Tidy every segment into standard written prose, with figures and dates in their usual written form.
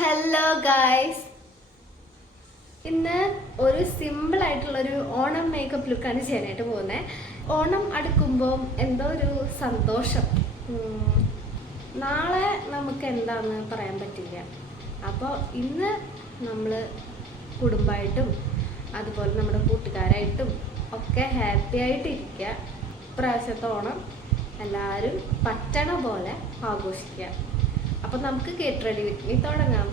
Hello guys, ഇന്ന് ഒരു simple ആയിട്ടുള്ളൊരു ഓണം മേക്കപ്പ് ലുക്കാണ് ചെയ്യാനായിട്ട് പോകുന്നത്. ഓണം അടുക്കുമ്പോൾ എന്തോ ഒരു സന്തോഷം. നാളെ നമുക്ക് എന്താണെന്ന് പറയാൻ പറ്റില്ല. അപ്പോൾ ഇന്ന് നമ്മൾ കുടുംബമായിട്ടും അതുപോലെ നമ്മുടെ കൂട്ടുകാരായിട്ടും ഒക്കെ ഹാപ്പി ആയിട്ടിരിക്കുക. ഇപ്രാവശ്യത്തെ ഓണം എല്ലാവരും പറ്റണ പോലെ ആഘോഷിക്കുക. അപ്പോൾ നമുക്ക് ഗെറ്റ് റെഡി വിത്ത് മീ തുടങ്ങാം.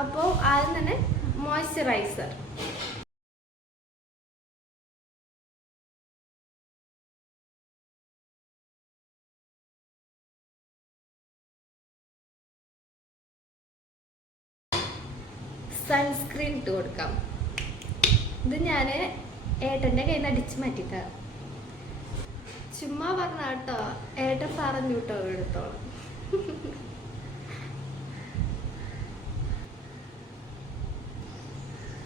അപ്പോൾ ആദ്യം തന്നെ മോയ്സ്ചറൈസർ. സൺസ്ക്രീൻ ഇട്ട് കൊടുക്കാം. ഇത് ഞാൻ ഏട്ടൻ്റെ കയ്യിൽ നിന്ന് അടിച്ച് മാറ്റിക്കാം. ചുമ്മാ പറഞ്ഞ കേട്ടോ, ഏട്ടൻ പറഞ്ഞു കേട്ടോ എടുത്തോളം.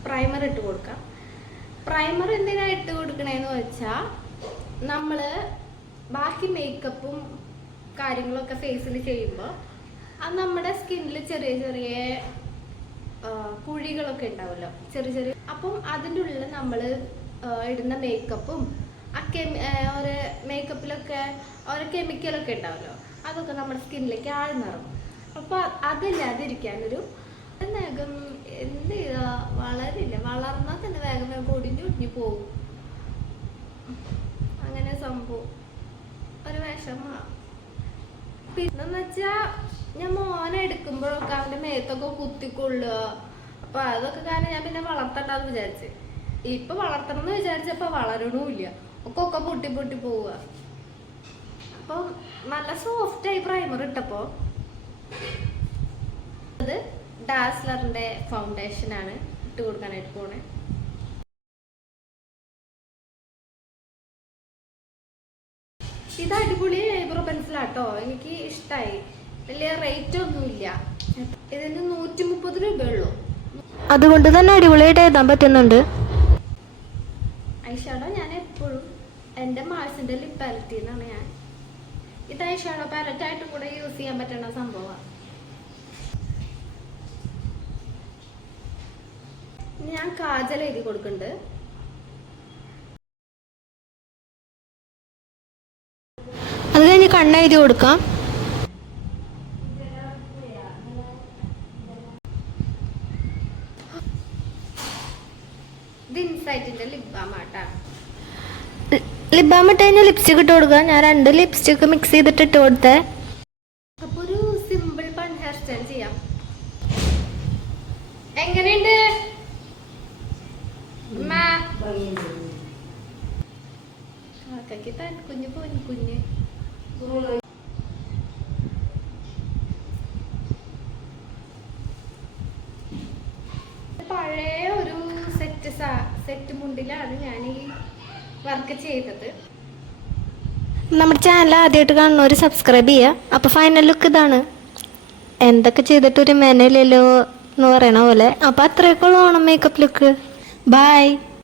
പ്രൈമർ ഇട്ട് കൊടുക്കാം. പ്രൈമർ എന്തിനാ ഇട്ട് കൊടുക്കണേന്ന് വെച്ചാൽ നമ്മൾ ബാക്കി മേക്കപ്പും കാര്യങ്ങളൊക്കെ ഫേസിൽ ചെയ്യുമ്പോൾ അത് നമ്മുടെ സ്കിന്നിൽ ചെറിയ ചെറിയ കുഴികളൊക്കെ ഉണ്ടാവുമല്ലോ, ചെറിയ ചെറിയ. അപ്പം അതിൻ്റെ ഉള്ളിൽ നമ്മൾ ഇടുന്ന മേക്കപ്പും ഒരു മേക്കപ്പിലൊക്കെ ഓരോ കെമിക്കലൊക്കെ ഉണ്ടാവുമല്ലോ, അതൊക്കെ നമ്മുടെ സ്കിന്നിലേക്ക് ആഴ്ന്നിറങ്ങും. അപ്പോൾ അതില്ലാതിരിക്കാനൊരു നഖം എന്ത് ചെയ്യുക, വളരില്ല. വളർന്നാൽ തന്നെ വേഗം വേഗം ഒടിഞ്ഞു പോകും. അങ്ങനെ സംഭവം ഒരു വിഷമാണ്. പിന്നെന്ന് വെച്ചാൽ ഞാൻ മോനെ എടുക്കുമ്പോഴൊക്കെ അവൻ്റെ മേത്തൊക്കെ കുത്തിക്കൊള്ളുക. അപ്പം അതൊക്കെ കാരണം ഞാൻ പിന്നെ വളർത്തണ്ടെന്ന് വിചാരിച്ച്. ഇപ്പം വളർത്തണം എന്ന് വിചാരിച്ചപ്പോൾ വളരണമില്ല, ഒക്കെ പൊട്ടി പൊട്ടി പോവുക. അപ്പം നല്ല സോഫ്റ്റായി പ്രൈമർ ഇട്ടപ്പോൾ അത് ഡാസ്ലറിൻ്റെ ഫൗണ്ടേഷനാണ് ഇട്ട് കൊടുക്കാനായിട്ട് പോണേ. ഇത് അടിപൊളി ഐബ്രോ പെൻസിലാട്ടോ, എനിക്ക് ഇഷ്ടമായി. വലിയ റേറ്റ് ഒന്നുമില്ല. ഇതിന് 130 രൂപയുള്ളൂ. അതുകൊണ്ട് തന്നെ അടിപൊളിയായിട്ട് എഴുതാൻ പറ്റുന്നുണ്ട്. ഐഷാഡോ ഞാൻ എപ്പോഴും എൻ്റെ മാൾസിൻ്റെ ലിപ് പാലറ്റിൽ നിന്നാണ് ഞാൻ. ഇത് ഐഷാഡോ പാലറ്റായിട്ടും കൂടെ യൂസ് ചെയ്യാൻ പറ്റുന്ന സംഭവമാണ്. ഞാൻ കാജൽ എഴുതി കൊടുക്കുന്നുണ്ട്. അത് കഴിഞ്ഞ് കണ്ണെഴുതി കൊടുക്കാം. ഇത് ഇൻസൈറ്റിന്റെ ലിപ് ബാം ആട്ടാ. ലിപ് ബാം ഇട്ട് കഴിഞ്ഞാൽ ലിപ്സ്റ്റിക് ഇട്ട് കൊടുക്കുക. ഞാൻ 2 ലിപ്സ്റ്റിക് മിക്സ് ചെയ്തിട്ട് ഇട്ട് കൊടുത്തേ. അപ്പൊ ഒരു സിമ്പിൾ ബൺ ഹെയർ സ്റ്റൈൽ ചെയ്യാം. എങ്ങനെയുണ്ട്? കുഞ്ഞു കുഞ്ഞ് പഴയ ഒരു സെറ്റ് മുണ്ടിലാണ് ഞാൻ ഈ വർക്ക് ചെയ്തത്. നമ്മുടെ ചാനൽ ആദ്യമായിട്ട് കാണുന്നവർ സബ്സ്ക്രൈബ് ചെയ്യുക. അപ്പോൾ ഫൈനൽ ലുക്ക് ഇതാണ്. എന്തൊക്കെ ചെയ്തിട്ടൊരു മെനയില്ലല്ലോ എന്ന് പറയണ പോലെ. അപ്പോൾ അത്രയൊക്കെ ഉള്ളു ഓണം മേക്കപ്പ് ലുക്ക്. ബൈ.